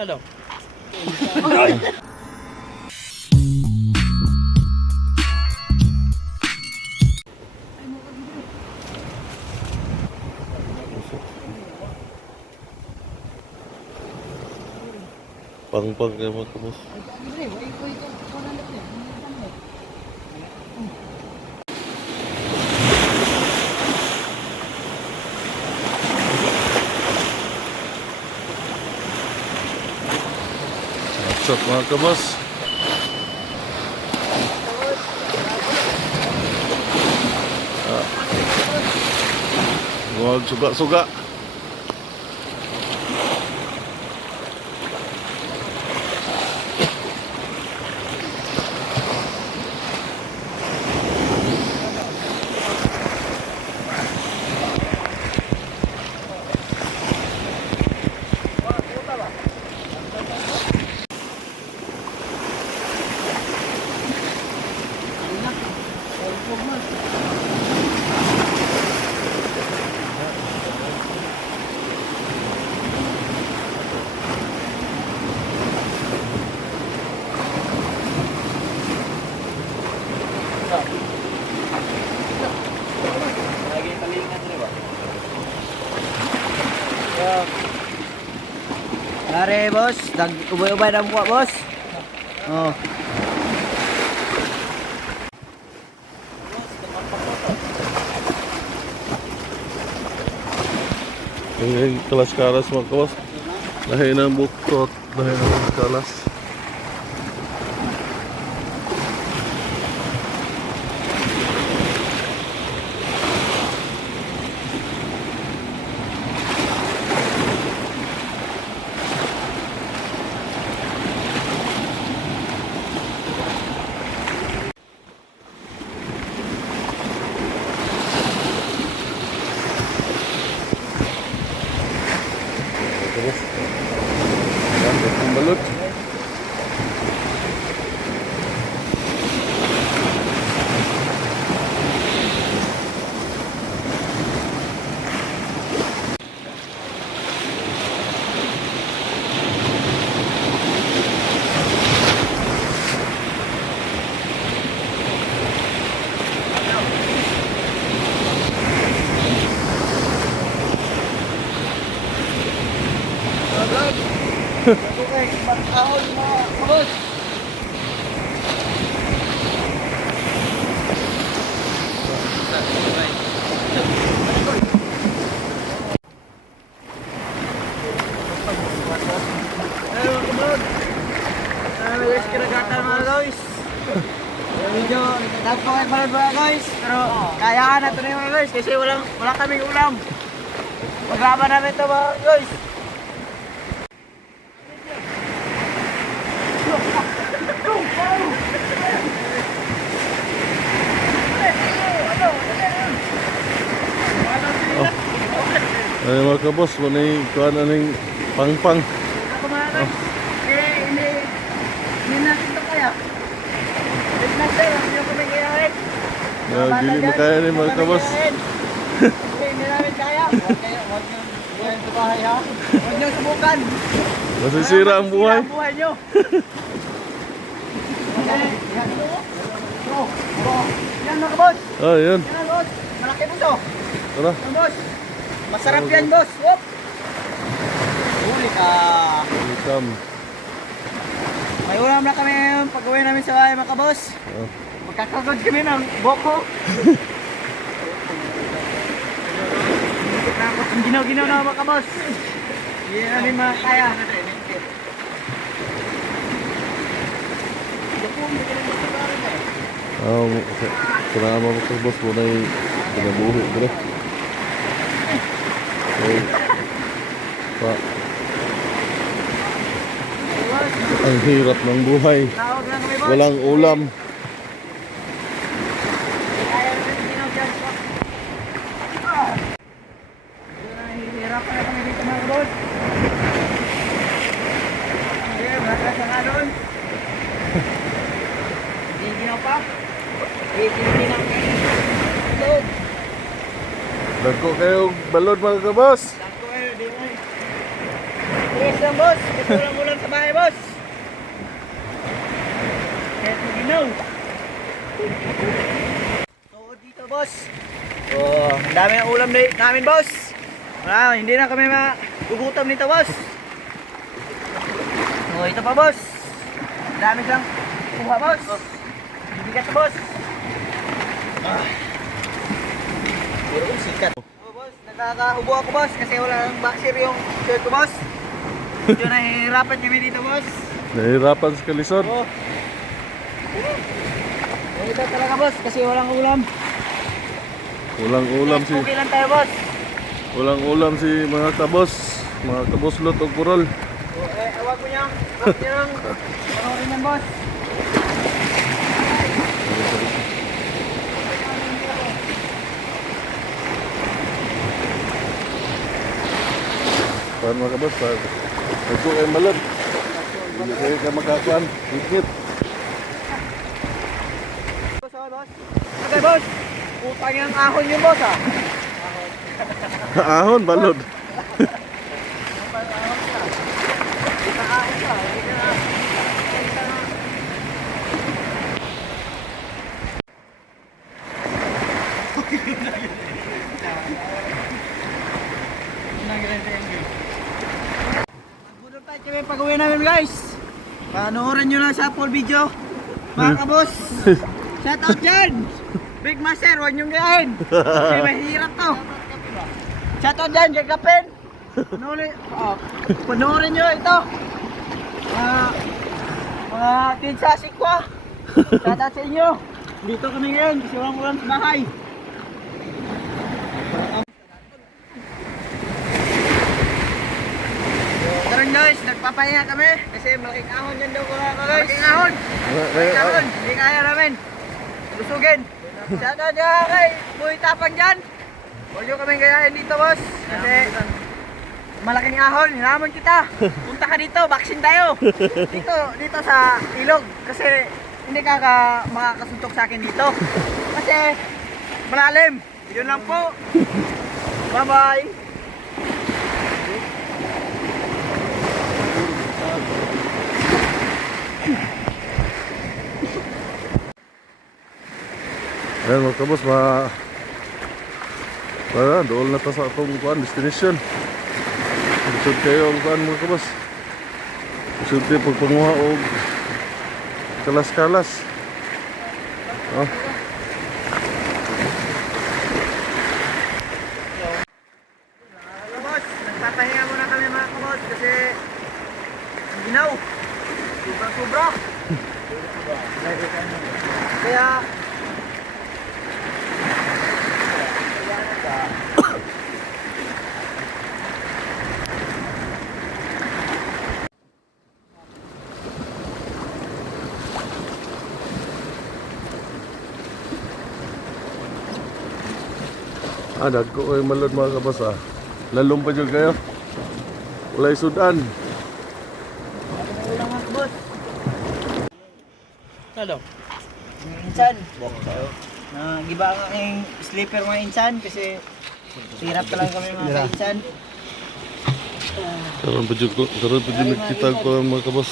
Ano? Pang-pang kayo mga kabos. What's up mga kabos? Huwag suga-suga. Are bos, ubay-ubay na buka bos. Oh. Yung kalas-kalas mga kabos. Dahil ng buktot, dahil ng kalas. Terus dan pembelut Kinagatan mga guys. Medyo nagpapakit mga guys. Pero kayaan natin na mga guys kasi wala kaming ulam. Maglaban namin ito mga guys. ay mga kabos, manay kuhan aning pang-pang. Ako mga guys. Hindi natin ito kaya. Hindi natin. Hindi ko magigawin. Dili makaya ni mga kabos. Hindi namin kaya. Huwag nyo sa bahay ha. Huwag nyo subukan. Masisira ang buhay. Masisira ang buhay nyo. Yan mga boss. Oh, yun. Yan boss. Malaki boss oh. Tara. Yan boss. Masarap yan boss. Whoop. Huli ka. Welcome. May ulam na kami ngayon pag-uwi namin sa bahay mga boss. Oh. Magkakagod kami ng boko. Ang ginaw-ginaw na mga boss. Hindi namin makakaya. Salamat mga kabos, manay pinabuhi bro. Okay. Pa. Ang hirap ng buhay. Tawag lang kami boss. Walang ulam. Kaya namin ginaw dyan. Hihirapan na kami dito mga boss. Okay, bakas ang alon. Hindi ginaw pa. Hindi na kami. Dagko kayong balod mga kabos. Dako kayo, di mo eh. Yes lang boss, gusto lang ulam bahay, boss. Kahit maginaw. So, dito, boss. Oh, ang dami ng ulam namin, boss. Wala, hindi na kami magugutom nito, boss. Oh, ito pa, boss. Ang dami siyang kuha, boss. Bibigat na, boss. Pero kung sikat. Oh, boss, nakakahubo ako, boss, kasi wala nang boxer yung shirt ko, boss. Medyo nahihirapan kami dito, boss. Nahirapan sa kalisod. Oh. Ito talaga, boss, kasi walang ulam. Walang ulam si Okay lang tayo, boss. walang ulam si mga kabos. Mga kaboslot o kurol. Oh, awag mo niyang, panoorin yan, boss. Paano mga kabos? Ito ay malad. Hindi kayo ka makakuan. Hikit. Boss, okay, boss. Okay, boss. Putang yung ahon yung boss, ah. Ahon, balod. Magbunog tayo kami pag-uwi namin, guys. Panoorin nyo lang sa full video. Mga kabos. Shout out dyan. Big Master, huwag nyong gayahin. Kasi mahirap to. Shout out dyan, kay Kapen. Panoorin nyo ito. Mga tinsa sikwa. Shout out sa inyo. Dito kami ngayon kasi walang ulam sa bahay. Karon guys, nagpapahinga kami kasi malaking ahon dyan daw guys. Malaking ahon. Malaking ahon. Hindi kaya namin. Lusugin. Shout out dyan kay Boy Tapang dyan. Huwag nyo kami gayahin dito, boss. Kasi malaking ahon. Hinamon kita. Punta ka dito. Vaccine tayo. Dito sa ilog. Kasi hindi ka makakasuntok sa akin dito. Kasi malalim. Yun lang po. Bye-bye. Ayan mga kabos, doon na ta sa atong kuan destination. Isod kayo ang kuan mga kabos. Isod kayo pagpanguha o kalas-kalas. Oh. Boss, nagpapahinga muna kami mga kabos kasi ang ginaw. Sobra-sobra. Kaya Dagko ko yung malod mga kabos ah. Lalong pa dyan kayo. Walay sudan. wala mga kabos. Hello. Insan. Nagiba ang aking sleeper mga insan kasi hirap talaga kami mga insan. Karon pa dyan nagkita ko mga kabos.